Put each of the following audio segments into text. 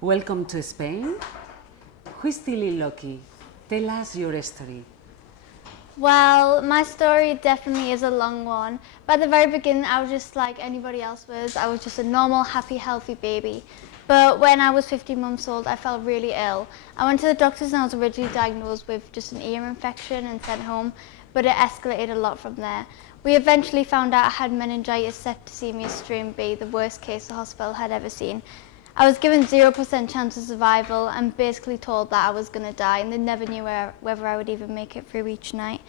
Welcome to Spain. Who is Tilly Lockey? Tell us your story. Well, my story definitely is a long one. But at the very beginning, I was just like anybody else was. I was just a normal, happy, healthy baby. But when I was 15 months old, I felt really ill. I went to the doctors and I was originally diagnosed with just an ear infection and sent home, but it escalated a lot from there. We eventually found out I had meningitis, septicemia strain B, the worst case the hospital had ever seen. I was given 0% chance of survival and basically told that I was going to die, and they never knew whether I would even make it through each night.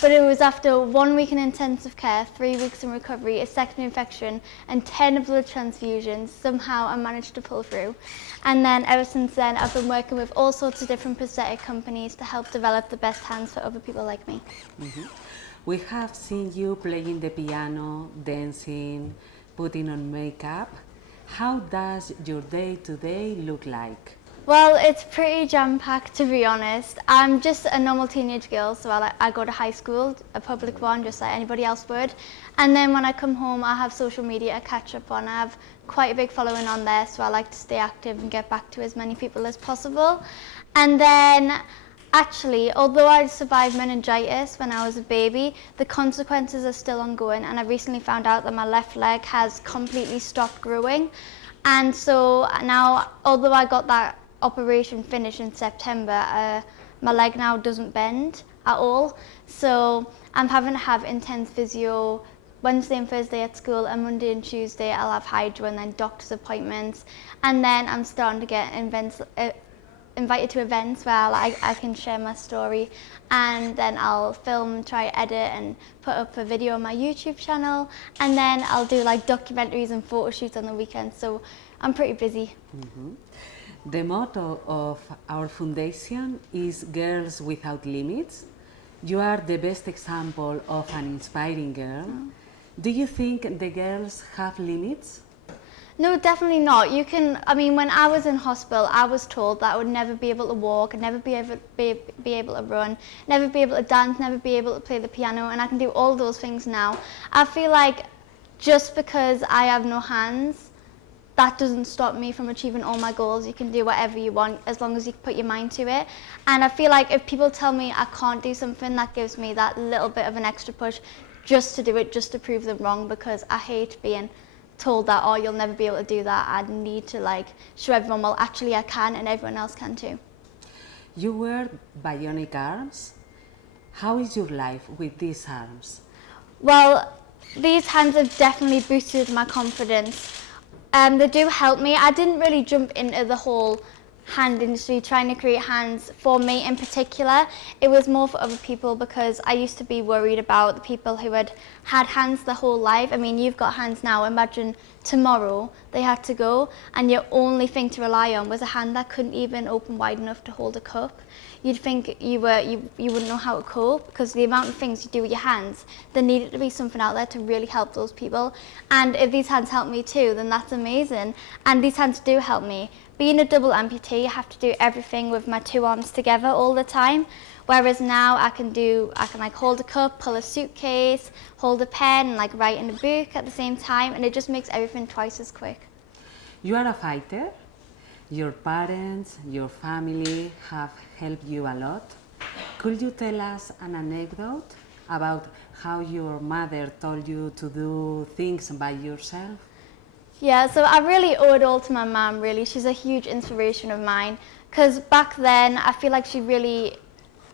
But it was after 1 week in intensive care, 3 weeks in recovery, a second infection, and 10 blood transfusions, somehow I managed to pull through. And then ever since then, I've been working with all sorts of different prosthetic companies to help develop the best hands for other people like me. Mm-hmm. We have seen you playing the piano, dancing, putting on makeup. How does your day-to-day look like? Well, it's pretty jam-packed, to be honest. I'm just a normal teenage girl, so I go to high school, a public one, just like anybody else would. And then when I come home, I have social media to catch up on. I have quite a big following on there, so I like to stay active and get back to as many people as possible. And then, actually, although I survived meningitis when I was a baby, the consequences are still ongoing, and I recently found out that my left leg has completely stopped growing. And so now, although I got that operation finished in September, my leg now doesn't bend at all. So I'm having to have intense physio Wednesday and Thursday at school, and Monday and Tuesday I'll have hydro and then doctor's appointments. And then I'm starting to get invited to events where I can share my story, and then I'll film, try edit and put up a video on my YouTube channel, and then I'll do like documentaries and photo shoots on the weekends, so I'm pretty busy. Mm-hmm. The motto of our foundation is Girls Without Limits. You are the best example of an inspiring girl. Do you think the girls have limits? No, definitely not. When I was in hospital, I was told that I would never be able to walk, never be able to run, never be able to dance, never be able to play the piano, and I can do all those things now. I feel like just because I have no hands, that doesn't stop me from achieving all my goals. You can do whatever you want as long as you put your mind to it. And I feel like if people tell me I can't do something, that gives me that little bit of an extra push just to do it, just to prove them wrong, because I hate being told that, oh, you'll never be able to do that. I need to show everyone, well, actually I can, and everyone else can too. You wear bionic arms. How is your life with these arms? Well, these hands have definitely boosted my confidence. They do help me. I didn't really jump into the whole hand industry trying to create hands for me in particular. It was more for other people, because I used to be worried about the people who had hands their whole life. I mean, you've got hands now. Imagine tomorrow they had to go and your only thing to rely on was a hand that couldn't even open wide enough to hold a cup. You'd think you wouldn't know how to cope, because the amount of things you do with your hands, there needed to be something out there to really help those people. And if these hands help me too, then that's amazing. And these hands do help me. Being a double amputee, I have to do everything with my two arms together all the time. Whereas now I can hold a cup, pull a suitcase, hold a pen, and write in a book at the same time, and it just makes everything twice as quick. You are a fighter. Your parents, your family have helped you a lot. Could you tell us an anecdote about how your mother told you to do things by yourself? Yeah, so I really owe it all to my mum, really. She's a huge inspiration of mine, because back then I feel like she really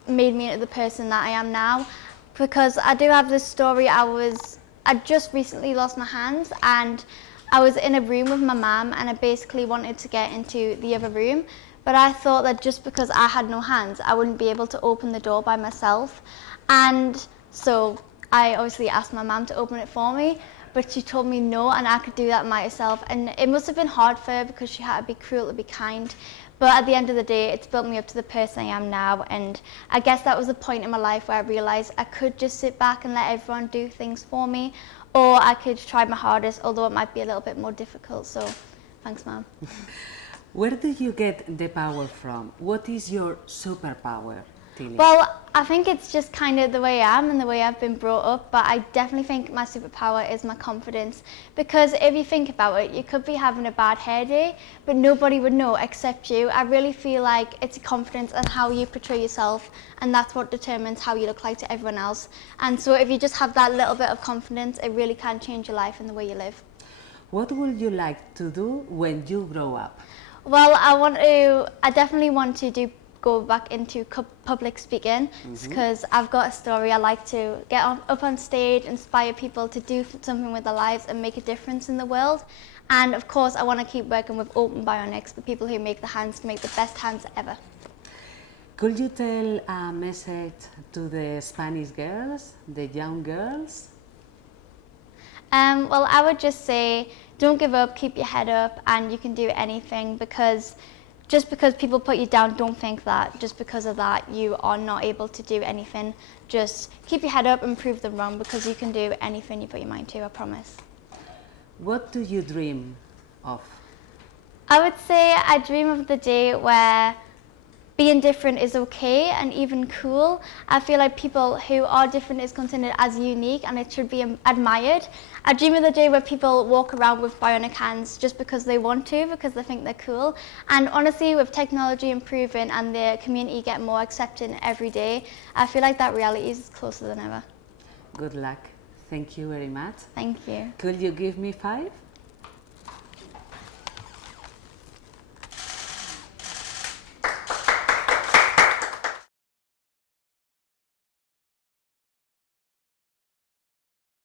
made me into the person that I am now. Because I do have this story. I just recently lost my hands, and I was in a room with my mum, and I basically wanted to get into the other room, but I thought that just because I had no hands, I wouldn't be able to open the door by myself. And so I obviously asked my mum to open it for me, but she told me no, and I could do that myself. And it must have been hard for her, because she had to be cruel to be kind. But at the end of the day, it's built me up to the person I am now. And I guess that was the point in my life where I realised I could just sit back and let everyone do things for me, or I could try my hardest, although it might be a little bit more difficult. So thanks, Mum. Where do you get the power from? What is your superpower? Tilly? Well, I think it's just kind of the way I am and the way I've been brought up, but I definitely think my superpower is my confidence, because if you think about it, you could be having a bad hair day, but nobody would know except you. I really feel like it's confidence and how you portray yourself, and that's what determines how you look like to everyone else. And so if you just have that little bit of confidence, it really can change your life and the way you live. What would you like to do when you grow up? Well, I definitely want to go back into public speaking, because I've got a story. I like to get up on stage, inspire people to do something with their lives and make a difference in the world. And of course, I want to keep working with open bionics, the people who make the hands to make the best hands ever. Could you tell a message to the Spanish girls, the young girls? Well, I would just say, don't give up, keep your head up, and you can do anything, because just because people put you down, don't think that just because of that you are not able to do anything. Just keep your head up and prove them wrong, because you can do anything you put your mind to, I promise. What do you dream of? I would say I dream of the day where being different is okay and even cool. I feel like people who are different is considered as unique and it should be admired. I dream of the day where people walk around with bionic hands just because they want to, because they think they're cool. And honestly, with technology improving and the community getting more accepting every day, I feel like that reality is closer than ever. Good luck. Thank you very much. Thank you. Could you give me 5?